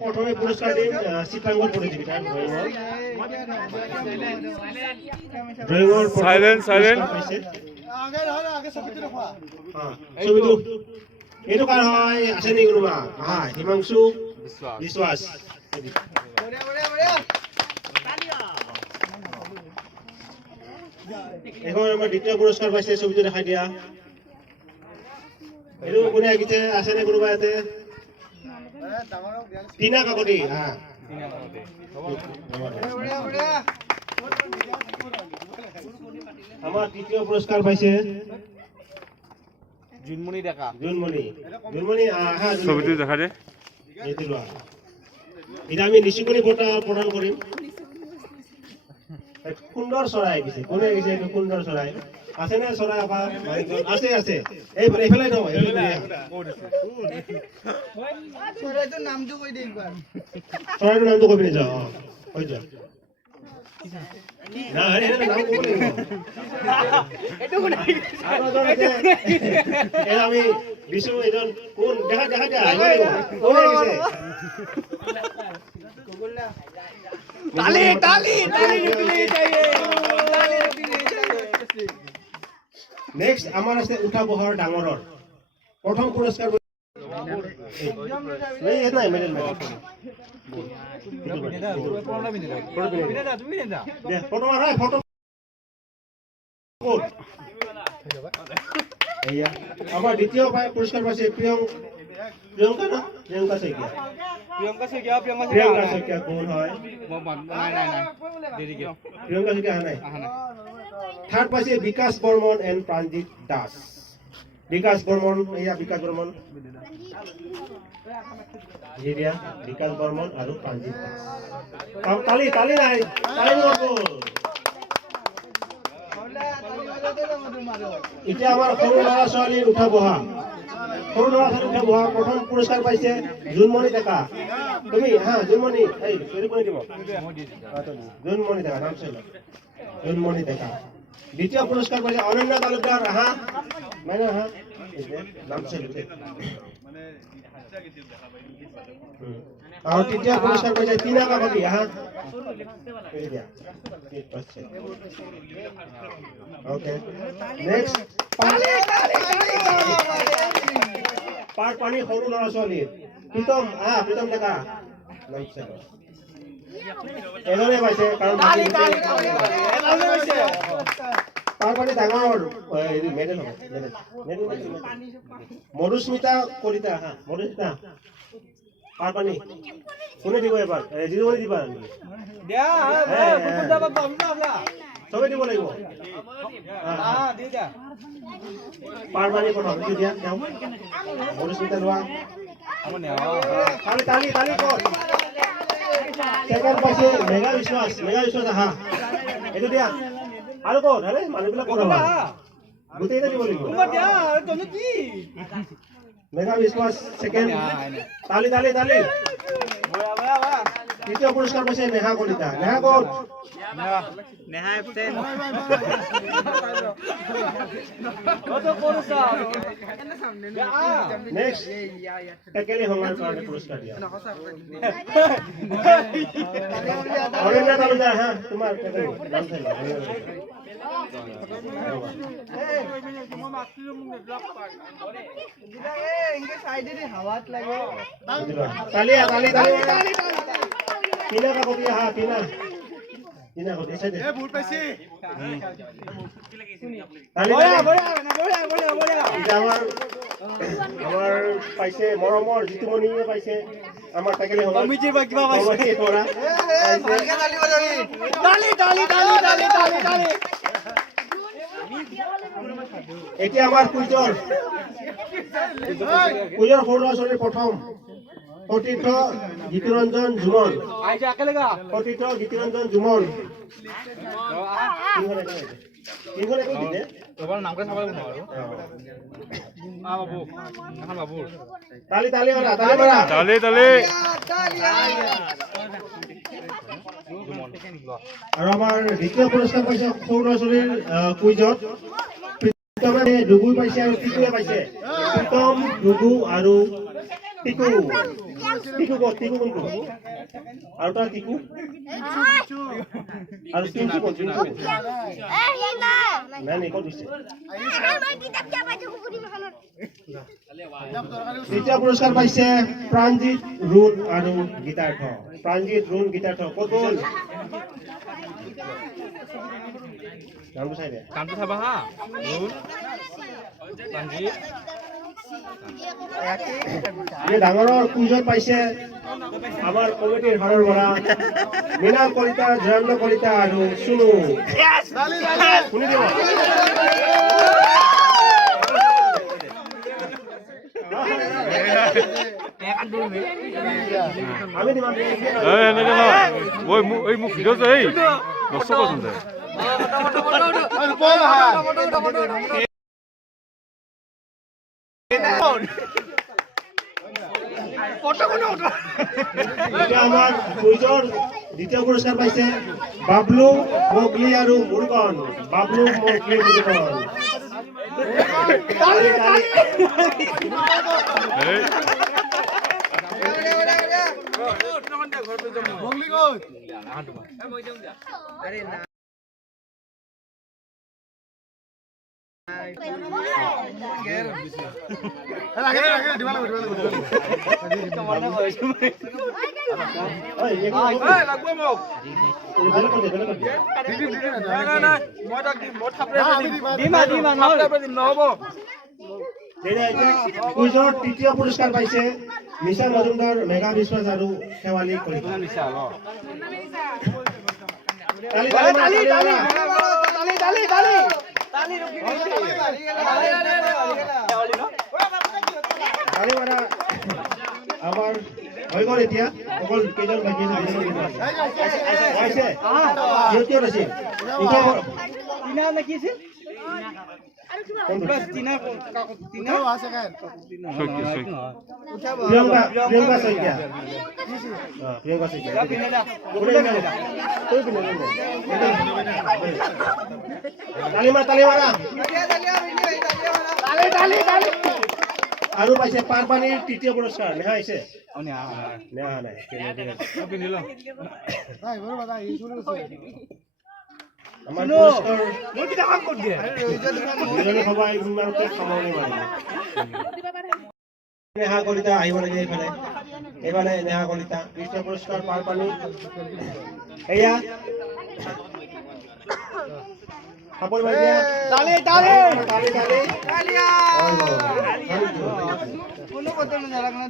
প্ৰথমে পুৰস্কাৰ দিম চিত্ৰাংকন প্ৰতিযোগিতাত ড্ৰয়িঙৰ সাইলেন্ট ছবিটো এইটো কাৰ হয় আছে নেকি কোনোবা হিমাংশু বিশ্বাস এখন আমাৰ দ্বিতীয় পুৰস্কাৰ পাইছে ছবিটো দেখাই দিয়া এইটো কোনে আঁকিছে আছে নে কোনোবা ইয়াতে টিনা কাকতি আমার তৃতীয় পুরস্কার পাইছে জুনমণি ডেকা জুনমণি ছবিটো দেখা দে এইটো লোৱা এটা আমি নিশিকনি বঁটা প্ৰদান কৰিম সুন্দৰ চৰাই আঁকিছে কোনে আঁকিছে এইটো সুন্দৰ চৰাই আছে নে চৰাই আঁকা আছে আছে এইফালে ন চৰাইটোৰ নামটো কৈ দে একবাৰ চৰাইটোৰ নামটো কৈ পিনে যাওঁ কৈ যোৱা না এটা নাম ক'ব লাগিব এইটো কোনে আৰু এজন আমি বিষ্ণু এজন কোন দেখা দিয়া কোন আঁকিছে ताली ताली ताली निकली चाहिए ताली निकली चाहिए नेक्स्ट আমাৰ আছে উঠা বহৰ ডাঙৰৰ প্ৰথম পুৰস্কাৰ এই নাই মেডেল ফটো মাৰা ফটো এইয়া আমাৰ দ্বিতীয় পুৰস্কাৰ পাইছে প্ৰিয়ংকা না প্ৰিয়ংকা শইকীয়া প্ৰিয়ংকা শইকীয়া কোন হয় প্ৰিয়ংকা শইকীয়া নাই থাৰ্ড পাইছে বিকাশ বৰ্মন এণ্ড প্ৰাঞ্জিত দাস বিকাশ বৰ্মন এয়া বিকাশ বৰ্মন দিয়া বিকাশ বৰ্মন আৰু প্ৰাঞ্জিত দাস তালি তালি নাই তালি নগ'ল এতিয়া আমাৰ সৰু ল'ৰা ছোৱালীৰ উঠা বহা সৰু ল'ৰা ছোৱালী উঠা বহা প্ৰথম পুৰস্কাৰ পাইছে জুনমণি ডেকা তুমি জুনমণি এই কোনে দিব জুনমণি ডেকা নাম চাই জুনমণি ডেকা দ্বিতীয় পুৰস্কাৰ পাইছে অনন্য তালুকদাৰ মানে নাম চাই আৰু তৃতীয় পুৰস্কাৰ পাইছে টিনা কাকতি Okay. Next. পাৰ পানী সৰু ল'ৰা ছোৱালী প্ৰীতম প্ৰীতম ডেকা এজনে পাইছে কাৰণ পাৰ পানী ডাঙৰ মেডেল হ'ব মধুস্মিতা কলিতা মধুস্মিতা পাৰ পানী কোনে দিব এবাৰ জিজুমণি দিবা চবে দিব লাগিব পাৰ পানী প্ৰথম দিয়া মধুস্মিতা লোৱা তালি তালি তালি ক'ত ছেকেণ্ড পাইছে মেগা বিশ্বাস এইটো দিয়া আৰু ক'ত আৰে মানুহবিলাক ক'ত হ'ব গোটেইটা দিব লাগিব মেগা বিশ্বাস ছেকেণ্ড তালি তালি তালি তৃতীয় পুৰস্কাৰ পাইছে নেহা কলিতা নেহা ক'ত নেহা এপটেন নেক্সট টেকেলি হঙাৰ কাৰণে পুৰস্কাৰ দিয়া অৰণ্য তালুকদাৰ তোমাৰ নাম চাই তালিয়া তালি তালি টিনা কাকতি টিনা টিনা কাকতি চাই দে ভুল পাইছি তালি আমাৰ পাইছে মৰমৰ জিতুমণিয়ে পাইছে আমাৰ টেকেলি হঙাৰ কমিটিৰ পৰা কিবা পাইছে পৰা তালি তালি তালি তালি তালি তালি এতিয়া আমাৰ কুইজৰ সৰু ল'ৰা ছোৱালীৰ প্ৰথম সতীৰ্থ গীতিৰঞ্জন জুমন সতীৰ্থ গীতিৰঞ্জন জুমন তালি তালি তালি তালি আৰু আমাৰ দ্বিতীয় পুৰস্কাৰ পাইছে সৰু ল'ৰা ছোৱালীৰ কুইজত প্ৰীতমে ডুগু পাইছে আৰু টিকুৱে পাইছে প্ৰীতম ডুগু আৰু টিকু টিকু ক'ত টিকু কোনটো আৰু তাৰ টিকু আৰু পিংকু ক'ত পিংকু নাই নাই ক'ত গৈছে দ্বিতীয় পুৰস্কাৰ পাইছে প্ৰাণজিৎ ৰুণ আৰু গীতাৰ্থ প্ৰাণজিৎ ৰুণ গীতাৰ্থ ক'ত গ'ল নামটো চাই দে কামটো চাবা হা ৰঞ্জিত এই ডাঙৰৰ কুইজত পাইছে আমাৰ কমিটিৰ ফালৰ পৰা মীনা কলিতা জয়ন্ত কলিতা আৰু সুনু শুনি দিব আমি দিম এই এনেকে নহয় এই মোক ভিডিঅ' যে এই নষ্ট কৰচোন দে এতিয়া আমাৰ কুইজৰ দ্বিতীয় পুৰস্কাৰ পাইছে বাবলু মোগলি আৰু মুৰুকন বাবলু মোগলি মুৰুকন এই কুইজৰ তৃতীয় পুৰস্কাৰ পাইছে নিশা মজুমদাৰ মেঘা বিশ্বাস আৰু শেৱালী কলিতা আমাৰ হৈ গ'ল এতিয়া অকল কেইজন বাকী আছে সিহঁত আছে প্ৰিয়ংকা প্ৰিয়ংকা শইকীয়া প্ৰিয়ংকা শইকীয়া তালি মাৰা আৰু পাইছে পাৰপানীৰ তৃতীয় পুৰস্কাৰ নেহা আহিছে নেহা নাই আমাৰ দুজনে সবাই ইমানকে সামৰণি মাৰিলে নেহা কলিতা আহিব লাগে এইফালে এইফালে নেহা কলিতা তৃতীয় পুৰস্কাৰ পাৰপানী এয়া সাপৰ মাৰি দিয়া কোনো কথা নাজানা